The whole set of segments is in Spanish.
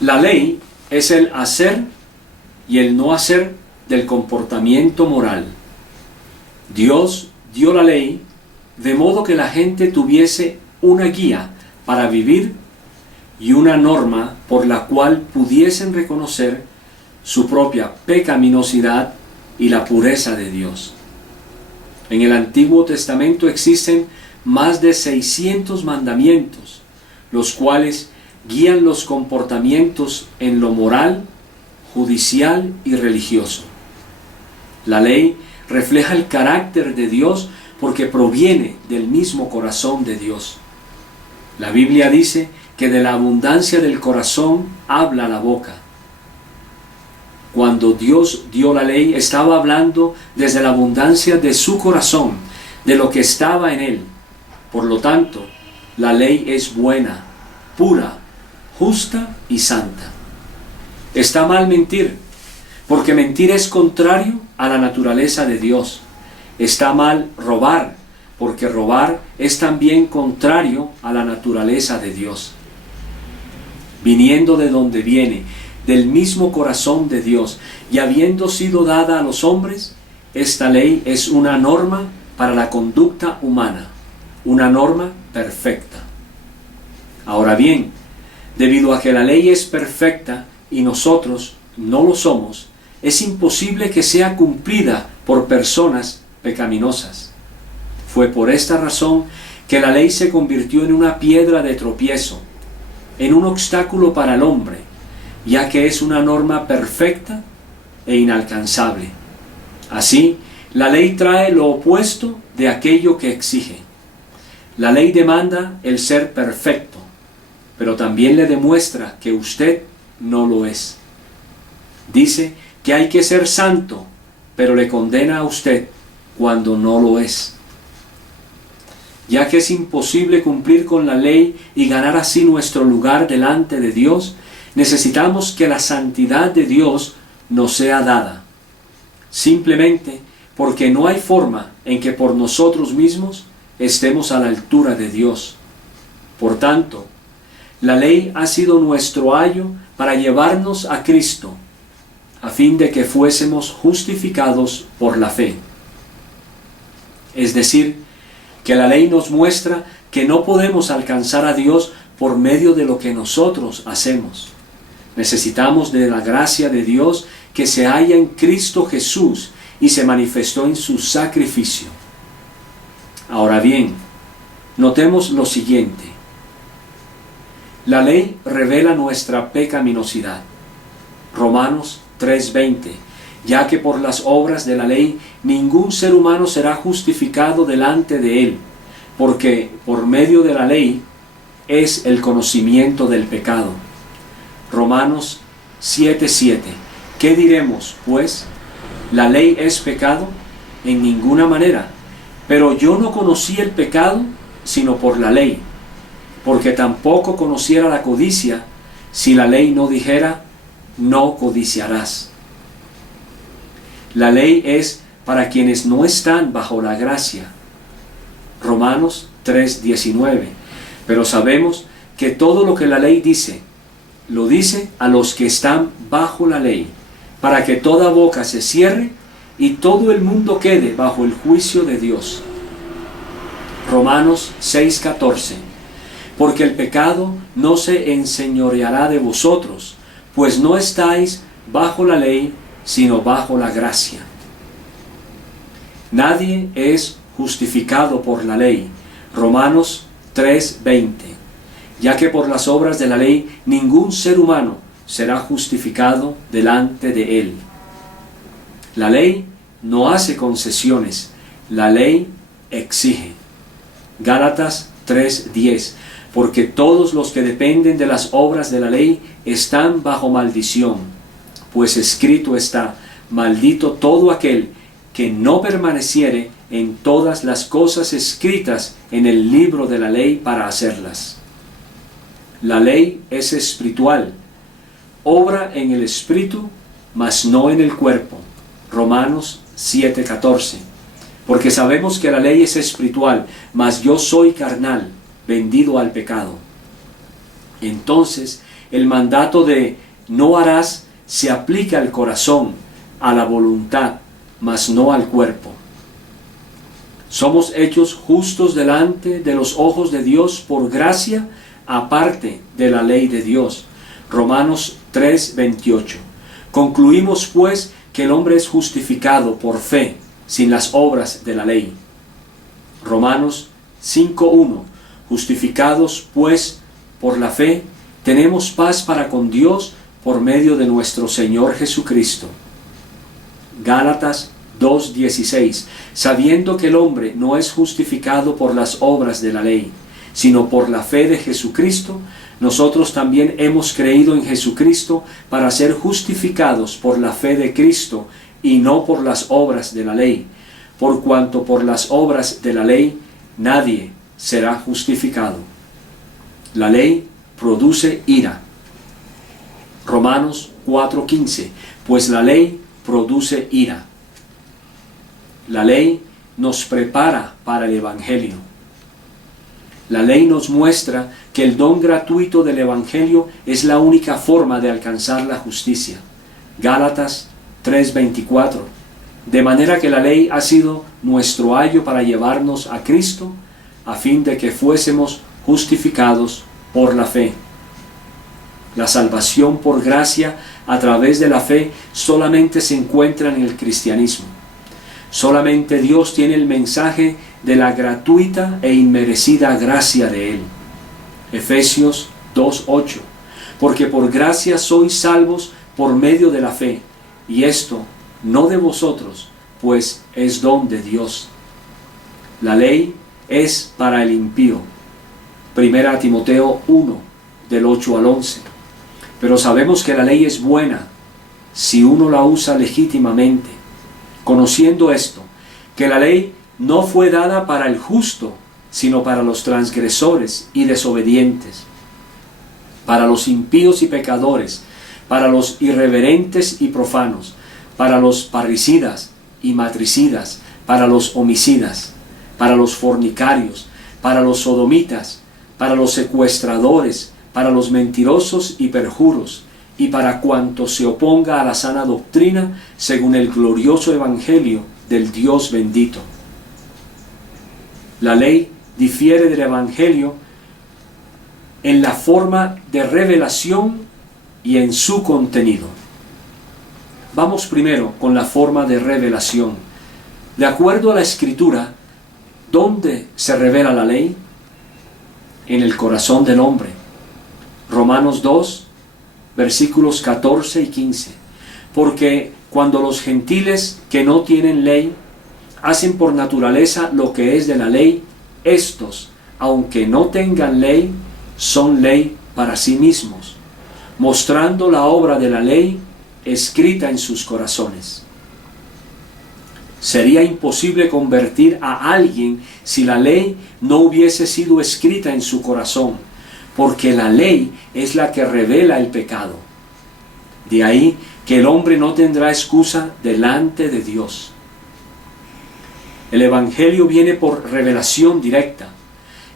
La ley es el hacer y el no hacer del comportamiento moral. Dios dio la ley de modo que la gente tuviese una guía para vivir y una norma por la cual pudiesen reconocer su propia pecaminosidad y la pureza de Dios. En el Antiguo Testamento existen más de 600 mandamientos, los cuales guían los comportamientos en lo moral, judicial y religioso. La ley refleja el carácter de Dios porque proviene del mismo corazón de Dios. La Biblia dice que de la abundancia del corazón habla la boca. Cuando Dios dio la ley, estaba hablando desde la abundancia de su corazón, de lo que estaba en él. Por lo tanto, la ley es buena, pura, justa y santa. Está mal mentir, porque mentir es contrario a la naturaleza de Dios. Está mal robar, porque robar es también contrario a la naturaleza de Dios. Viniendo de donde viene, del mismo corazón de Dios, y habiendo sido dada a los hombres, esta ley es una norma para la conducta humana, una norma perfecta. Ahora bien, debido a que la ley es perfecta y nosotros no lo somos, es imposible que sea cumplida por personas pecaminosas. Fue por esta razón que la ley se convirtió en una piedra de tropiezo, en un obstáculo para el hombre, ya que es una norma perfecta e inalcanzable. Así, la ley trae lo opuesto de aquello que exige. La ley demanda el ser perfecto, pero también le demuestra que usted no lo es. Dice que hay que ser santo, pero le condena a usted cuando no lo es. Ya que es imposible cumplir con la ley y ganar así nuestro lugar delante de Dios, necesitamos que la santidad de Dios nos sea dada. Simplemente porque no hay forma en que por nosotros mismos estemos a la altura de Dios. Por tanto, la ley ha sido nuestro ayo para llevarnos a Cristo, a fin de que fuésemos justificados por la fe. Es decir, que la ley nos muestra que no podemos alcanzar a Dios por medio de lo que nosotros hacemos. Necesitamos de la gracia de Dios que se halla en Cristo Jesús y se manifestó en su sacrificio. Ahora bien, notemos lo siguiente. La ley revela nuestra pecaminosidad. Romanos 3:20. Ya que por las obras de la ley ningún ser humano será justificado delante de él, porque por medio de la ley es el conocimiento del pecado. Romanos 7:7. ¿Qué diremos, pues? ¿La ley es pecado? En ninguna manera. Pero yo no conocí el pecado sino por la ley, porque tampoco conociera la codicia si la ley no dijera, no codiciarás. La ley es para quienes no están bajo la gracia. Romanos 3:19. Pero sabemos que todo lo que la ley dice, lo dice a los que están bajo la ley, para que toda boca se cierre y todo el mundo quede bajo el juicio de Dios. Romanos 6:14. Porque el pecado no se enseñoreará de vosotros, pues no estáis bajo la ley, sino bajo la gracia. Nadie es justificado por la ley. Romanos 3:20. Ya que por las obras de la ley ningún ser humano será justificado delante de él. La ley no hace concesiones, la ley exige. Gálatas 3:10. Porque todos los que dependen de las obras de la ley están bajo maldición, pues escrito está, maldito todo aquel que no permaneciere en todas las cosas escritas en el libro de la ley para hacerlas. La ley es espiritual, obra en el espíritu, mas no en el cuerpo. Romanos 7:14. Porque sabemos que la ley es espiritual, mas yo soy carnal, vendido al pecado. Entonces, el mandato de no harás se aplica al corazón, a la voluntad, mas no al cuerpo. Somos hechos justos delante de los ojos de Dios por gracia, aparte de la ley de Dios. Romanos 3:28. Concluimos pues que el hombre es justificado por fe, sin las obras de la ley. Romanos 5:1. Justificados pues por la fe, tenemos paz para con Dios por medio de nuestro Señor Jesucristo. Gálatas 2:16. Sabiendo que el hombre no es justificado por las obras de la ley, sino por la fe de Jesucristo, nosotros también hemos creído en Jesucristo para ser justificados por la fe de Cristo y no por las obras de la ley, por cuanto por las obras de la ley nadie será justificado. La ley produce ira. Romanos 4:15. Pues la ley produce ira. La ley nos prepara para el Evangelio. La ley nos muestra que el don gratuito del Evangelio es la única forma de alcanzar la justicia. Gálatas 3:24. De manera que la ley ha sido nuestro ayo para llevarnos a Cristo, a fin de que fuésemos justificados por la fe. La salvación por gracia a través de la fe solamente se encuentra en el cristianismo. Solamente Dios tiene el mensaje de la gratuita e inmerecida gracia de Él. Efesios 2:8. Porque por gracia sois salvos por medio de la fe, y esto no de vosotros, pues es don de Dios. La ley es para el impío. 1 Timoteo 1, del 8 al 11. Pero sabemos que la ley es buena si uno la usa legítimamente, conociendo esto, que la ley no fue dada para el justo, sino para los transgresores y desobedientes, para los impíos y pecadores, para los irreverentes y profanos, para los parricidas y matricidas, para los homicidas, para los fornicarios, para los sodomitas, para los secuestradores, para los mentirosos y perjuros, y para cuanto se oponga a la sana doctrina, según el glorioso evangelio del Dios bendito. La ley difiere del evangelio en la forma de revelación y en su contenido. Vamos primero con la forma de revelación. De acuerdo a la Escritura, ¿dónde se revela la ley? En el corazón del hombre. Romanos 2, versículos 14 y 15. Porque cuando los gentiles que no tienen ley hacen por naturaleza lo que es de la ley, estos, aunque no tengan ley, son ley para sí mismos, mostrando la obra de la ley escrita en sus corazones. Sería imposible convertir a alguien si la ley no hubiese sido escrita en su corazón, porque la ley es la que revela el pecado. De ahí que el hombre no tendrá excusa delante de Dios. El Evangelio viene por revelación directa.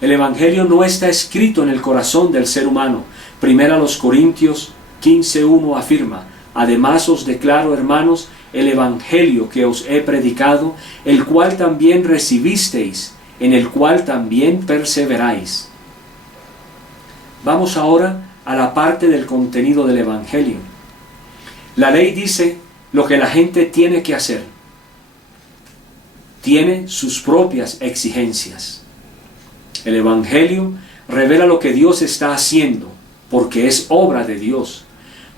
El Evangelio no está escrito en el corazón del ser humano. 1 Corintios 15:1 afirma: además os declaro, hermanos, el Evangelio que os he predicado, el cual también recibisteis, en el cual también perseveráis. Vamos ahora a la parte del contenido del Evangelio. La ley dice lo que la gente tiene que hacer. Tiene sus propias exigencias. El Evangelio revela lo que Dios está haciendo, porque es obra de Dios.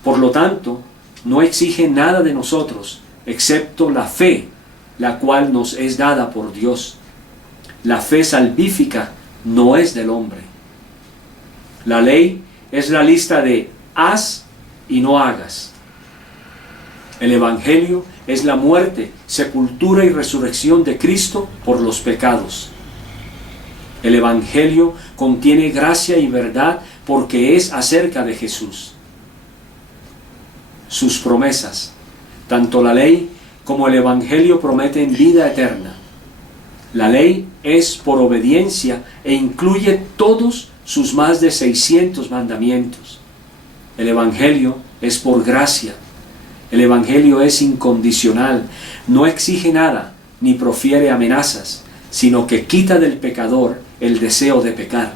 Por lo tanto, no exige nada de nosotros, excepto la fe, la cual nos es dada por Dios. La fe salvífica no es del hombre. La ley es la lista de haz y no hagas. El Evangelio es la muerte, sepultura y resurrección de Cristo por los pecados. El Evangelio contiene gracia y verdad porque es acerca de Jesús. Sus promesas, tanto la ley como el Evangelio prometen vida eterna. La ley es por obediencia e incluye todos sus más de 600 mandamientos. El Evangelio es por gracia. El Evangelio es incondicional, no exige nada ni profiere amenazas, sino que quita del pecador el deseo de pecar.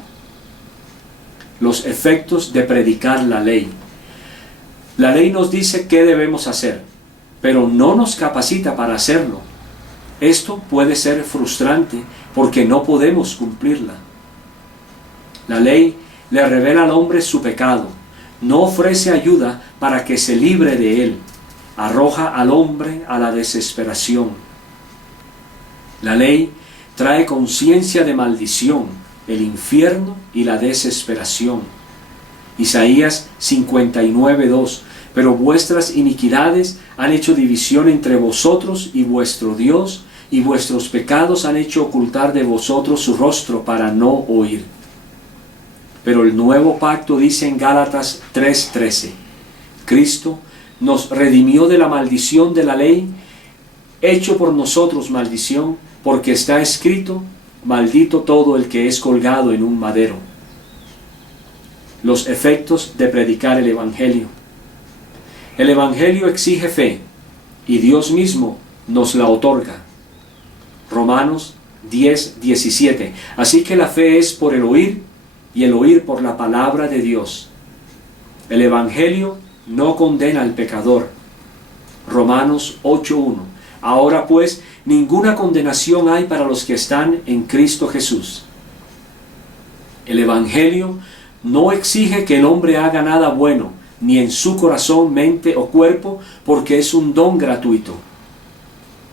Los efectos de predicar la ley. La ley nos dice qué debemos hacer, pero no nos capacita para hacerlo. Esto puede ser frustrante porque no podemos cumplirla. La ley le revela al hombre su pecado, no ofrece ayuda para que se libre de él, arroja al hombre a la desesperación. La ley trae conciencia de maldición, el infierno y la desesperación. Isaías 59:2. Pero vuestras iniquidades han hecho división entre vosotros y vuestro Dios, y vuestros pecados han hecho ocultar de vosotros su rostro para no oír. Pero el nuevo pacto dice en Gálatas 3:13, Cristo nos redimió de la maldición de la ley, hecho por nosotros maldición, porque está escrito, maldito todo el que es colgado en un madero. Los efectos de predicar el Evangelio. El Evangelio exige fe, y Dios mismo nos la otorga. Romanos 10:17. Así que la fe es por el oír, y el oír por la palabra de Dios. El Evangelio no condena al pecador. Romanos 8:1. Ahora pues, ninguna condenación hay para los que están en Cristo Jesús. El Evangelio no exige que el hombre haga nada bueno, ni en su corazón, mente o cuerpo, porque es un don gratuito.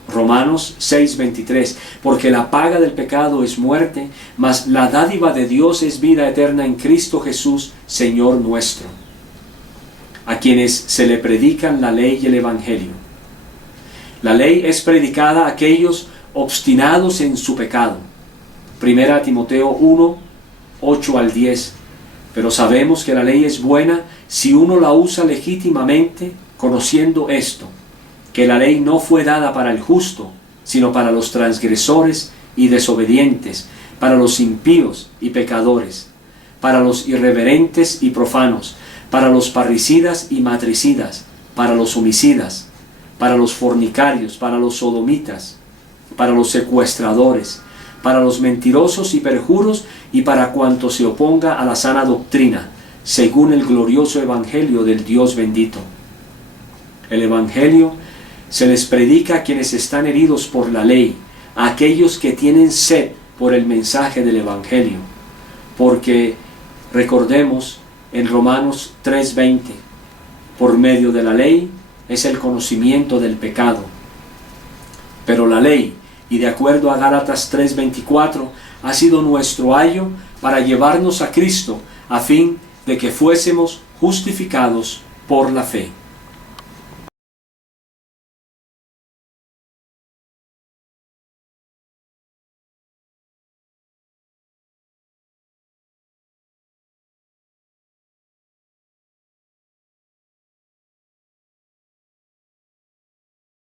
Romanos 6:23, porque la paga del pecado es muerte, mas la dádiva de Dios es vida eterna en Cristo Jesús, Señor nuestro. A quienes se le predican la ley y el Evangelio. La ley es predicada a aquellos obstinados en su pecado. 1 Timoteo 1:8-10. Pero sabemos que la ley es buena si uno la usa legítimamente, conociendo esto, que la ley no fue dada para el justo, sino para los transgresores y desobedientes, para los impíos y pecadores, para los irreverentes y profanos, para los parricidas y matricidas, para los homicidas, para los fornicarios, para los sodomitas, para los secuestradores, para los mentirosos y perjuros, y para cuanto se oponga a la sana doctrina, según el glorioso Evangelio del Dios bendito. El Evangelio se les predica a quienes están heridos por la ley, a aquellos que tienen sed por el mensaje del Evangelio, porque recordemos en Romanos 3:20, por medio de la ley es el conocimiento del pecado. Pero la ley, y de acuerdo a Gálatas 3:24, ha sido nuestro ayo para llevarnos a Cristo, a fin de que fuésemos justificados por la fe.